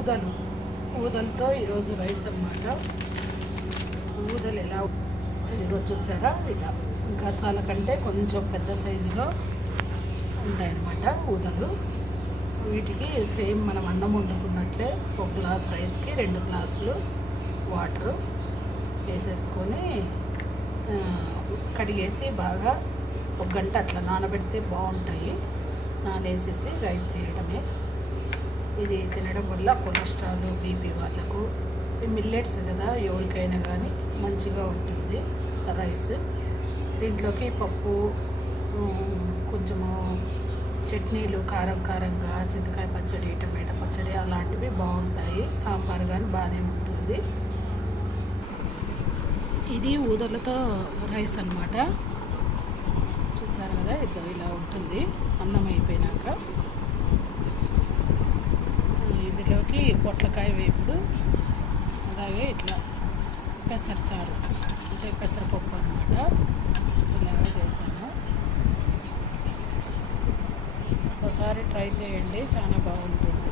ఊదలు. ఊదలతో ఈరోజు రైస్ అన్నమాట. ఊదలు ఎలా ఈరోజు చూసారా? ఇలా. గసాల కంటే కొంచెం పెద్ద సైజులో ఉంటాయన్నమాట ఊదలు. వీటికి సేమ్ మనం అన్నం వండుకున్నట్లే ఒక గ్లాస్ రైస్కి రెండు గ్లాసులు వాటరు వేసేసుకొని కడిగేసి బాగా ఒక గంట అట్లా నానబెడితే బాగుంటాయి. నానేసేసి రైడ్ చేయడమే. ఇది తినడం వల్ల కొలెస్ట్రాల్ బీపీ వాళ్ళకు మిల్లెట్స్ కదా ఎవరికైనా కానీ మంచిగా ఉంటుంది రైస్. దీంట్లోకి పప్పు కొంచెము చట్నీలు కారం కారంగా చింతకాయ పచ్చడి టమాటా పచ్చడి అలాంటివి బాగుంటాయి. సాంబార్ కానీ బాగానే ఉంటుంది. ఇది ఊదలతో రైస్ అన్నమాట. చూసారు కదా ఇద్దరు ఇలా ఉంటుంది అన్నం అయిపోయినాక ఇందులోకి పొట్లకాయ వేపుడు అలాగే ఇట్లా పెసరచారు అంటే పెసరపప్పు అనమాట ఇలాగ చేశాను. ఒకసారి ట్రై చేయండి చాలా బాగుంటుంది.